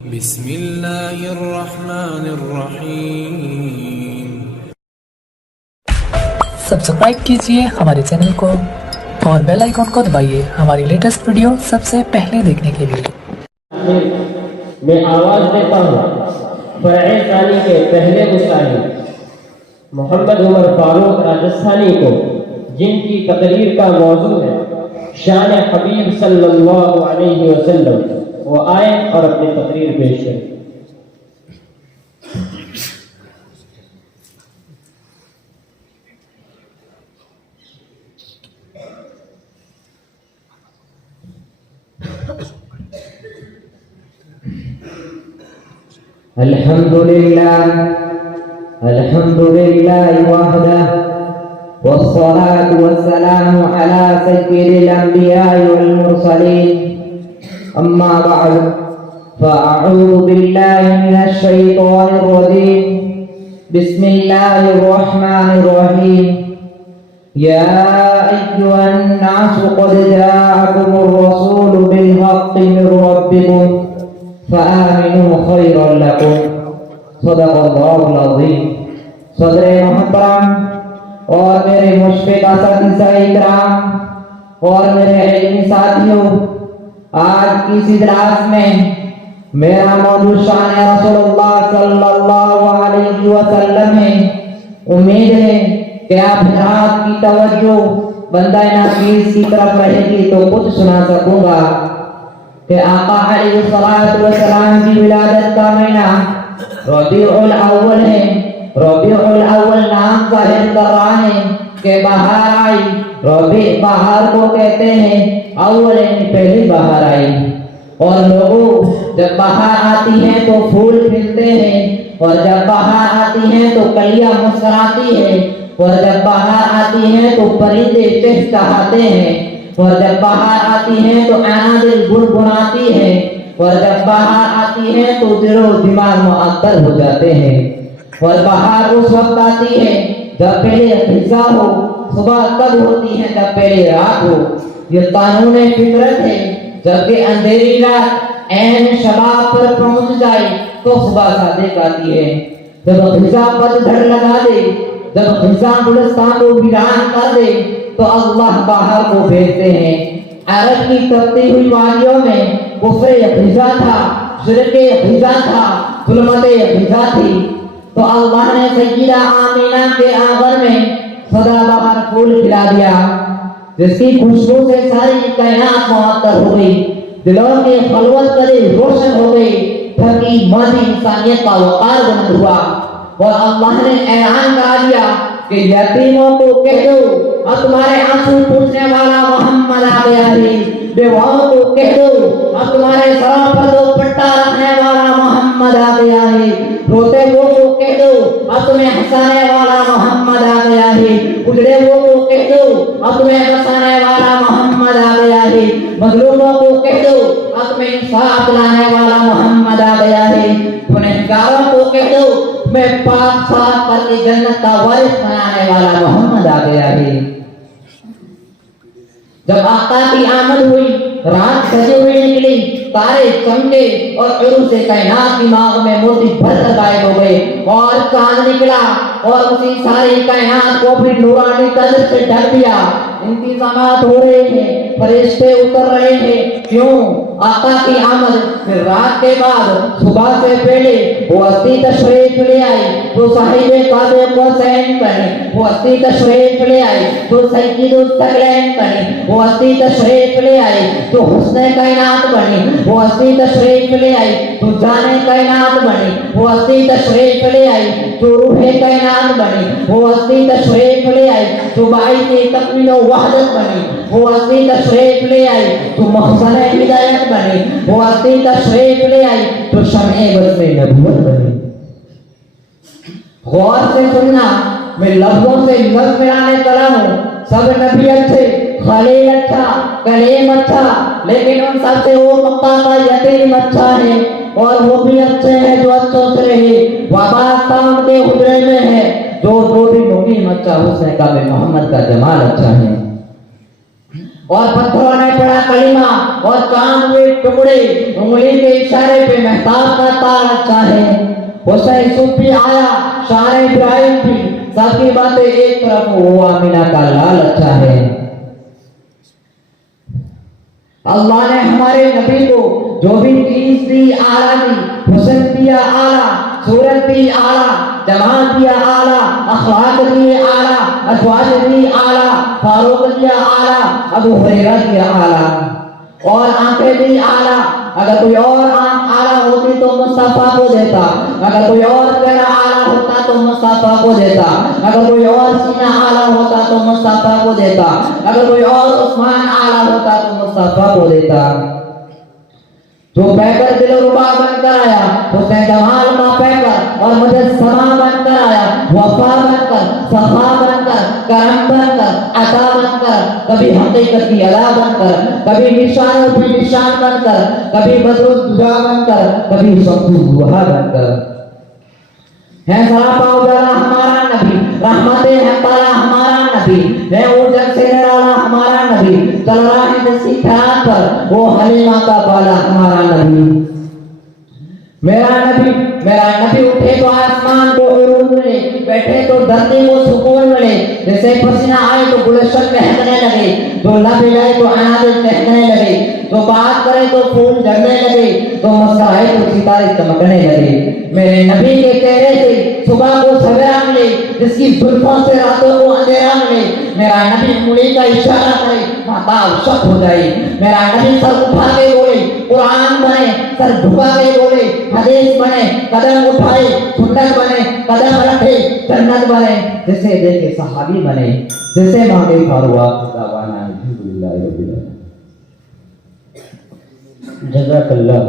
بسم اللہ الرحمن الرحیم۔ سبسکرائب کیجئے ہمارے چینل کو اور بیل آئیکن کو دبائیے ہماری لیٹسٹ ویڈیو سب سے پہلے دیکھنے کے لیے۔ میں آواز دیتا ہوں فرع ثانی کے پہلے مصاحب محمد عمر فاروق راجستھانی کو، جن کی تقریر کا موضوع ہے شان حبیب صلی اللہ علیہ وسلم، وہ آئے اور اپنی تقریر پیش کریں۔ الحمد لله وحده والصلاة والسلام على سيد الأنبياء والمرسلين، أما بعد فأعوذ بالله من الشيطان الرجيم، بسم الله الرحمن الرحيم، يا أيها الناس قد جاءكم الرسول بالحق من ربكم فآمنوا خيرا لكم، صدق اللہ العظیم۔ صدر محترم اور میرے مشفق اساتذہ کرام اور میرے علمی ساتھیوں، آج کی اس اجلاس میں میرا موضوع شان رسول اللہ صلی اللہ علیہ وسلم ہے۔ امید ہے کہ آپ حضرات کی توجہ بندہ ناچیز کی طرف رہے گی تو کچھ سنا سکوں گا کہ آقا علیہ السلام کی ولادت کا مہینہ ربیع الاول ہے۔ ربیع الاول نام ظاہر کر رہا ہے کہ بہار آئی۔ ربیع بہار کو کہتے ہیں، اول یعنی پہلی بہار آئی، اور لوگوں جب بہار آتی ہے تو پھول کھلتے ہیں، اور جب بہار آتی ہے تو کلیاں مسکراتی ہے، اور جب بہار آتی ہے تو پرندے چہچہاتے ہیں، اور جب بہار آتی ہے تو عناصر گنگناتی ہے، اور جب بہار آتی ہے تو دل و دماغ معطل ہو جاتے ہیں۔ اور بہار اس وقت آتی ہے جب پہلے خزاں ہو، صبح تب ہوتی ہے جب پہلے رات ہو۔ یہ قانون فطرت ہے۔ جبکہ اندھیری رات عین شباب پر پہنچ جائے تو صبح صادق آتی ہے۔ جب خزاں پتجھڑ لگا دے، جب خزاں گلستان کو ویران کر دے تو اللہ بہار کو بھیجتے ہیں۔ عرب کی تپتی ہوئی وادیوں میں کفر خزاں تھا، شرک خزاں تھا، ظلمت خزاں تھی، تو اللہ نے سیدہ آمینہ کے آنگن میں سدا بہار پھول کھلا دیا، جس کی خوشبو سے ساری کائنات معطر ہو گئی، دلوں کے خلوت کدے روشن ہو گئی، تھکی ماضی انسانیت کا وقار بلند ہوا۔ اور اللہ نے اعلان کرا دیا کہ یتیموں کو کہہ دو اور تمہارے آنسو پوچھنے والا محمد آ گیا ہے، بیواؤں کو کہہ دو اور تمہارے سروں پر دوپٹہ رکھنے والا محمد آ گیا ہے، روتے وہ کو کہہ دو اور تمہیں ہنسانے والا محمد آ گیا ہے، اجڑے وہ کو کہہ دو اور تمہیں بسانے والا محمد آ گیا ہے، مظلوموں کو کہہ دو اور تمہیں انصاف لانے والا محمد آ گیا ہے، گنہگاروں کو کہہ دو میں پاک صاف کر کے جنت کا وارث بنانے والا محمد آ گیا ہے۔ جب آقا کی آمد ہوئی، رات سجی ہوئی نکلی، تارے چمکے اور عروج کائنات کی ماغ میں موتی بھر کر غائب ہو گئے، اور چاند نکلا اور اسی ساری کائنات کو اپنی نورانی قدر سے ڈھک دیا۔ انتظامات ہو رہے ہیں، فرشتے اتر رہے ہیں، کیوں؟ آقا کی آمد۔ پھر رات کے بعد صبح سے پہلے وہ ہستی تشریف لے آئی تو صاحب قاب قوسین بنی، وہ ہستی تشریف لے آئی تو سید الثقلین بنی، وہ ہستی تشریف لے آئی تو حسن کائنات بنی، وہ ہستی تشریف لے آئی تو جان کائنات بنی، وہ ہستی تشریف لے آئی تو روح کائنات بنی، وہ ہستی تشریف لے آئی تو باعث تکمیل و وحدت بنی، وہ ہستی تشریف لے آئی تو محسن ہدایت بنی، وہ ہستی تشریف لے آئی تو شمع بزم نبوت بنی۔ غور سے سننا، میں لفظوں سے نظم آنے چلا ہوں۔ سب نبی اچھے، خلیل اچھا، کلیم اچھا، لیکن ان سب سے وہ مکہ کا یتیم اچھا ہے، اور وہ بھی اچھے ہیں جو اچھوں سے رہے۔ وابستہ ان کے حجرے میں ہے جو بھی مقیم اچھا، حسن کعب محمد کا جمال اچھا ہے۔ اور پتھروں نے پڑھا کلمہ اور چاند ہوئے ٹکڑے انگلی کے اشارے پہ مہتاب کا تار اچھا ہے. حسین صوفی آیا شان ابراہیم بھی سب کی باتیں ایک طرف ہوا آمینہ کا لال اچھا ہے. اللہ نے ہمارے نبی کو جو بھی چیز دی اعلیٰ دی، حسن دیا اعلیٰ، صورت دی اعلیٰ، جمال دیا اعلیٰ، اخلاق دی اعلیٰ، ازواج دی اعلیٰ، فاروق دیا اعلیٰ، ابو ہریرہ دیا اعلیٰ، اور آنکھیں دی اعلیٰ. اگر کوئی اور آنکھ اعلیٰ ہوتی تو مصطفیٰ کو دیتا، اگر کوئی اور چہرہ اعلیٰ ہوتا تو مصطفیٰ کو دیتا، اگر کوئی اور سینہ اعلیٰ ہوتا تو مصطفیٰ کو دیتا، اگر کوئی اور عثمان اعلیٰ ہوتا تو مصطفیٰ کو دیتا. جو پیکر دل و ربا بن کر آیا، حسین جمال کا پیکر اور مجسمہ بن کر آیا، وفا بن کر، صفا بن کر، کرم بن کر، عطا بن کر، کبھی حقیقت کی ادا بن کر، کبھی نشان و نشان بن کر، کبھی بدر الدجا بن کر، کبھی شمس الضحیٰ بن کر. ہے سراپا اجالا ہمارا نبی، رحمت ہے پالا ہمارا نبی، ہے اوجھل سے نرالا ہمارا نبی، چل رہا ہے جسی کھرات پر وہ حلیمہ کا بالا ہمارا نبی. میرا نبی اٹھے تو آسمان کو عروج ملے، بیٹھے تو دھرتی کو سکون ملے. جیسے پسینہ آئے تو گلشن مہکنے لگے، جو لب جائے تو انادل چہکنے لگے، جو بات کرے تو پھول جھڑنے لگے، تو مسکرائے تو ستارے چمکنے لگے. میرے نبی کے چہرے سے صبح کو سویرا ملے، جس کی زلفوں سے راتوں کو اندھیرا ملے. میرا نبی انگلی کا اشارہ کرے مہتاب شب ہو جائے. میرا نبی سر اٹھا کے بولے قرآن بنے، سر جھکا کے بولے حدیث بنے، قدم اٹھائے سنت بنے، قدم رکھے جنت بنے. جسے دیکھے صحابی بنے، جسے مانگے فاروق دعوانا الحمدللہ رب العالمین. جزاک اللہ.